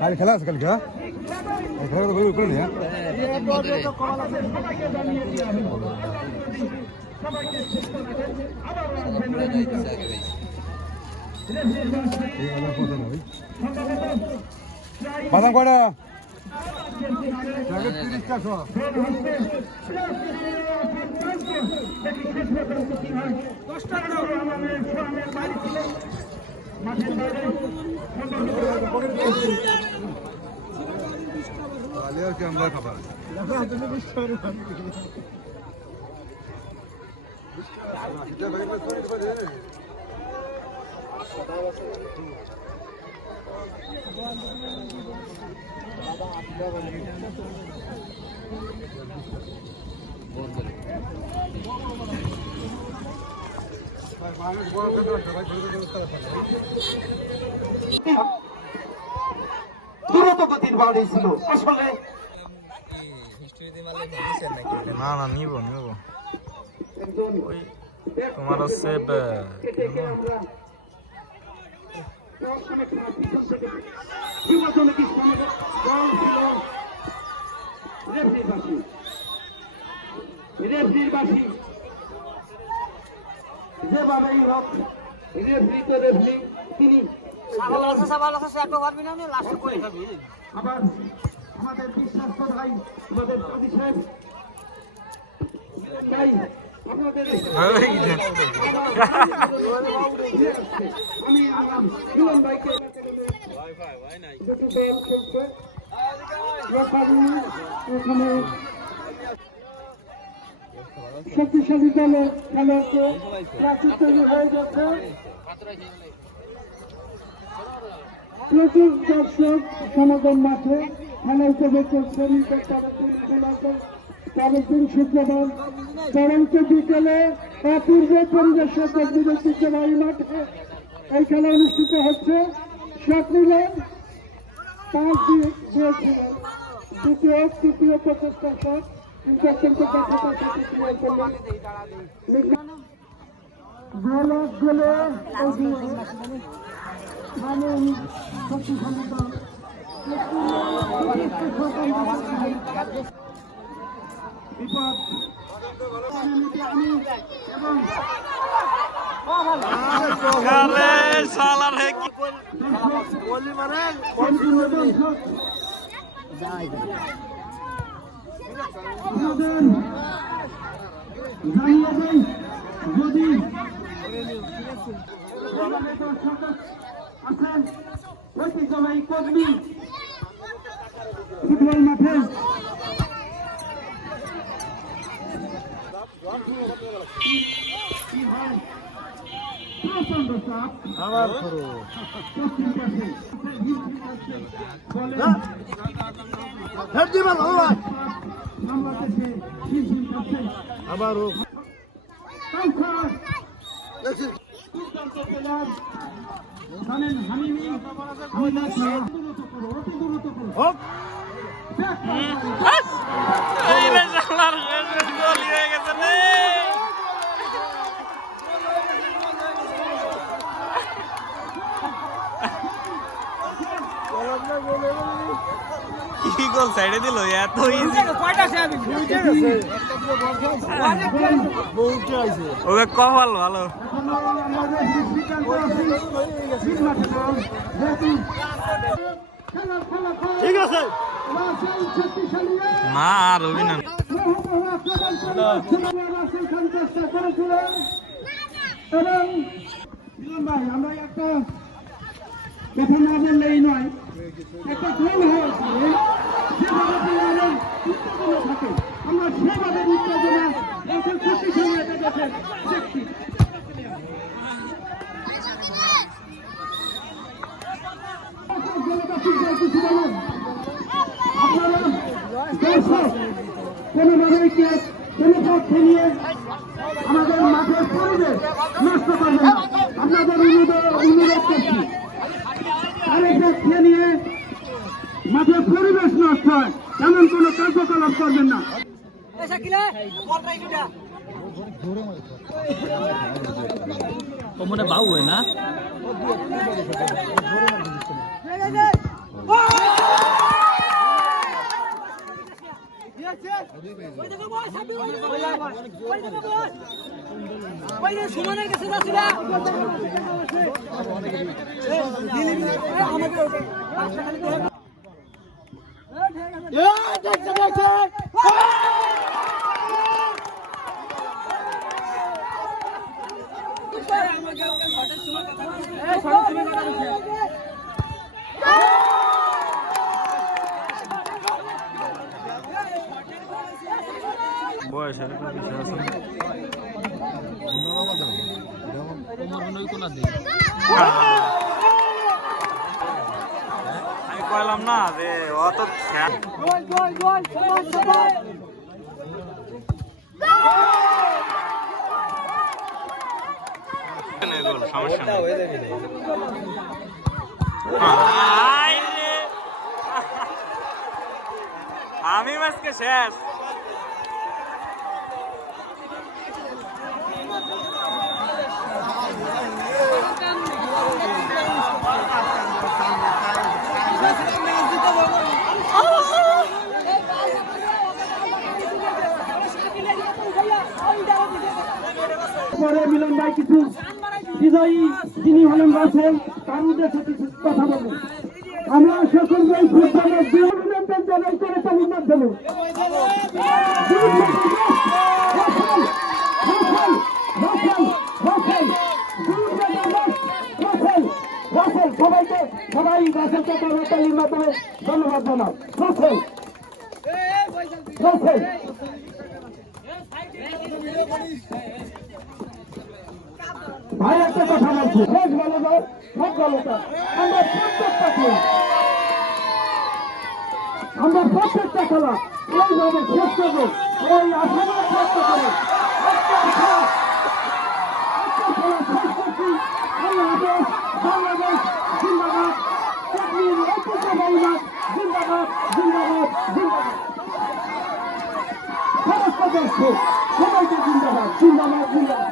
কাল খেলা আছে কালকে খেলা তো করে নি বাদাম কয়টা আমরা খাবার দ্রুত গতির বাড়ি ছিল আসলে না না নিব তোমার হচ্ছে যেভাবেই হোক রেফরি তো রেফরি তিনি আবার আমাদের বিশ্বাস ভাই আমাদের সাহেব তাই আপনাদের আমি মিলন ভাইকে শক্তিশালী দলে খেলোয়াড়কে প্রাচীর তৈরি হয়ে যাচ্ছে প্রচুর দর্শক সমাগম মাঠে খেলা উপভোগ করছেন পরের দিন শুক্রবার চরন্ত বিকেলে অপূর্ব পরিবেশের ঐতিহ্যবাহী মাঠে এই খেলা অনুষ্ঠিত হচ্ছে সকলে 5 দিয়েছিলেন দ্বিতীয় তৃতীয় প্রচেষ্টার পর কিন্তু অত্যন্ত কাছাকাছি যদি আছেন ঐতিহ্যবাহী কর্মী ফুটবল মাঠে প্রচন্ড চাপ আবারও কি গোল সাইডে দিল এত ইজি ওকে কপাল ভালো ঠিক আছে না আর অভিনয় চেষ্টা করেছিলেন এবং ভাই আমরা একটা কথা না বললেই নয় একটা গোল হয়েছে যেভাবে উত্তেজনা থাকে আমরা সেভাবে উত্তেজনা এখন শক্তিশালী একটা দেশের দেখছি আপনারা দর্শক কোনোভাবেই কোনো পক্ষে নিয়ে আমাদের মাঠের পরিবেশ নষ্ট করবেন না আপনাদের অনুরোধ করছি আরেক পক্ষে নিয়ে মাঠের পরিবেশ নষ্ট হয় তেমন কোনো কার্যকলাপ করবেন না মনে বাউ হয় না সুমনের কাছে যাচ্ছিল বয়সের একটা বিষয় আছে না? আমি কইলাম না যে অত খেয়াল নেই, গোল সমস্যা নেই। আই রে, আমি আজকে শেষ। পরে মিলন ভাই কিছু বিজয়ী যিনি হলেন রাসেল তার উদ্দেশ্যে কিছু কথা বলবেন। আমরা সকল ভাই ফুটবলের দুই অভিনন্দন জানাই করে তালির মাধ্যমে সবাইকে সবাই রাসেলকে তালির মাধ্যমে ধন্যবাদ জানাও। রাসেল রাসেল ভাই একটা কথা বলছি, বেশ ভালো দল, সব ভালো দল। আমরা প্রত্যেকটা খেলা এইভাবে শেষ করবো, এই আশাবাদ ব্যক্ত করে খেলা শেষ করছি। আল্লাহ হাফেজ। বাংলাদেশ জিন্দাবাদ, চাকরির ঐতিহ্যবাহী মাঠ জিন্দাবাদ, জিন্দাবাদ, জিন্দাবাদ। সমস্ত দেশকে সবাইকে জিন্দাবাদ, জিন্দাবাদ, জিন্দাবাদ।